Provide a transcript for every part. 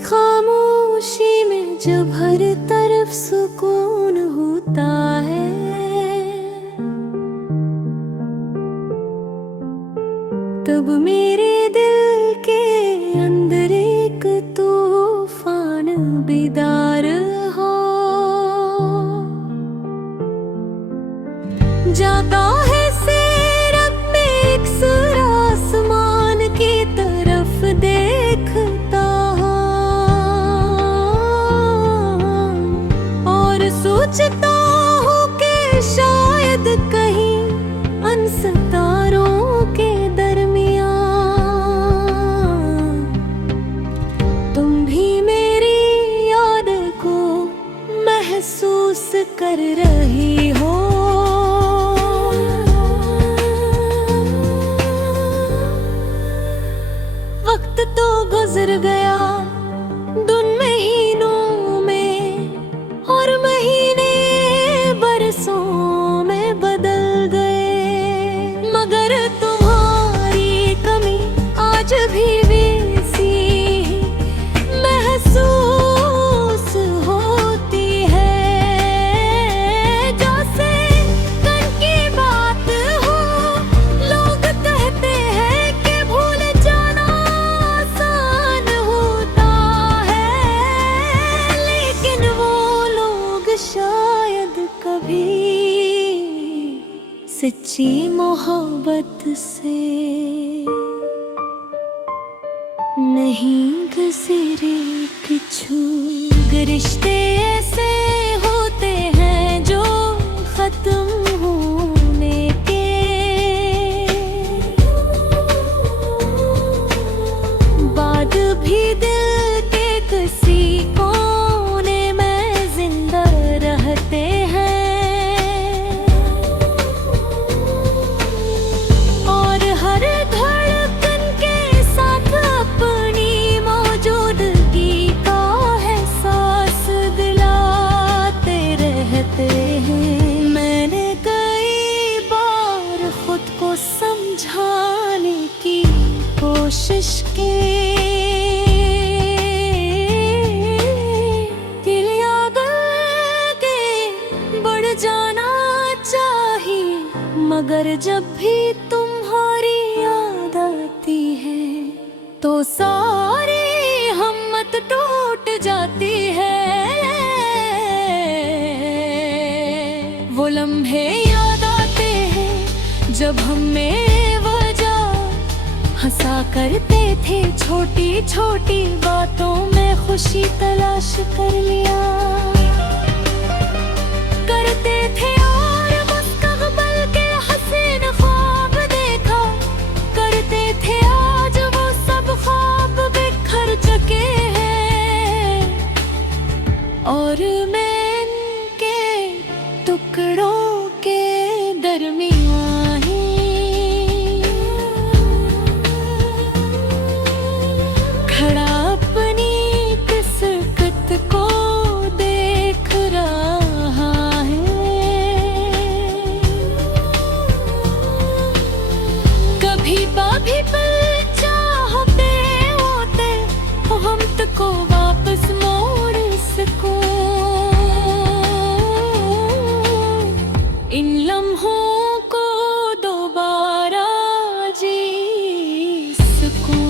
खामोशी में जब हर तरफ सुकून होता है, तब मेरे दिल के अंदर एक तूफान बेदार हो जाता है। सैर अपने एक सुर आसमान की तरफ देखता और सोचता हूँ कि शायद कहीं अन सितारों के दरमियां तुम भी मेरी याद को महसूस कर रही हो। वक्त तो गुजर गया दुन महीनों में और महीने बरसों में बदल गए, मगर तुम्हारी कमी आज भी वैसी महसूस होती है, जैसे कल की बात हो। लोग कहते हैं कि भूल जाना आसान होता है, लेकिन वो लोग शायद कभी सच्ची मोहब्बत से नहीं गुजरे। कुछ रिश्ते ऐसे होते हैं जो खत्म होने के बाद भी दिल के किसी कोने में जिंदा रहते हैं, और हर धड़कन के साथ अपनी मौजूदगी का एहसास दिलाते रहते हैं। मैंने कई बार खुद को समझाने की कोशिश की, दिल के बढ़ जाना चाहिए, मगर जब भी तुम्हारी याद आती है तो सारी हिम्मत टूट जाती है। वो लम्हे याद आते हैं जब हमें वजह हंसा करते थे, छोटी छोटी बातों में खुशी तलाश कर लिया करते थे, और मुस्तकबिल के हसीन ख्वाब देखा करते थे। आज वो सब ख्वाब बिखर चुके हैं और मैं इनके टुकड़ों के दरमियां ही खड़ा अपनी किस्मत को देख रहा है। कभी बाभी पल चाहते होते हम को वापस मोड़ सको, इन लम्हों को दोबारा जी सकूं,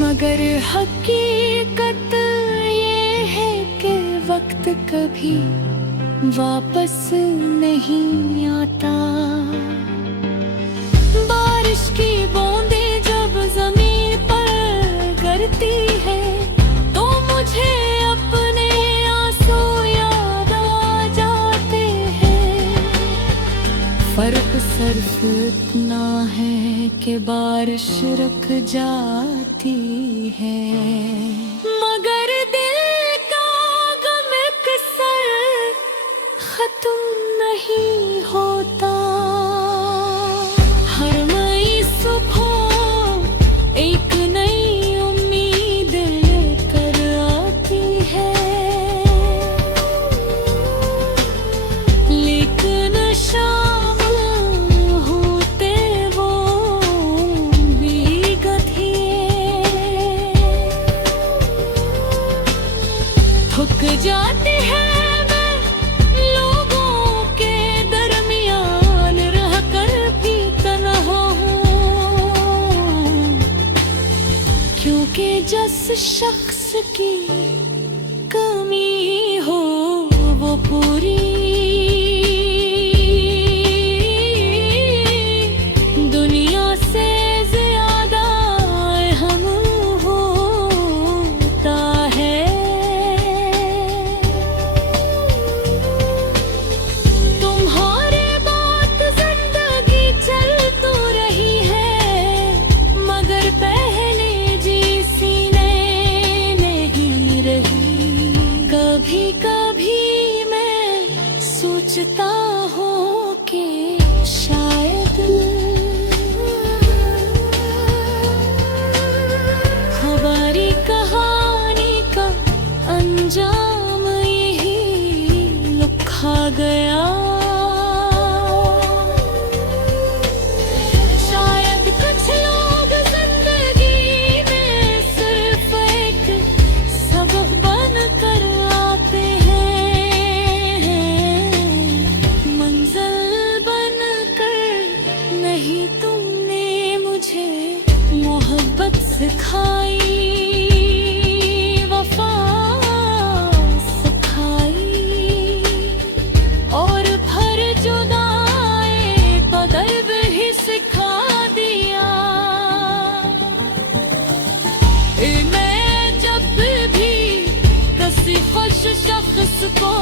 मगर हकीकत ये है कि वक्त कभी वापस नहीं आता। बारिश की बूंदें जब जमीन पर गिरती है तो मुझे अपने आंसू याद आ जाते हैं। फर्क सिर्फ इतना है कि बारिश रुक जाती है, मगर दिल का गम अक्सर खत्म नहीं होता। हर नई सुबह एक नई उम्मीद लेकर आती है, लेकिन शाम होते वो जाती है मैं लोगों के दरमियान रह कर भी तन्हा हूँ, क्योंकि जिस शख्स की कमी हो वो पूरी दुनिया से ज्यादा हम होता है। तुम्हारे बात जिंदगी चल तो रही है, मगर पहले जैसी नहीं रही। कभी कभी मैं सोचता हूँ कि शायद हमारी कहानी का अंजाम यही लिखा गया। शायद कुछ लोग जिंदगी में सिर्फ एक सबक बन कर आते हैं, मंजिल बन कर नहीं। तुमने मुझे मोहब्बत सिखाई, वफा सिखाई, और भर जुदाई बदल ही सिखा दिया। मैं जब भी किसी खुश शख्स को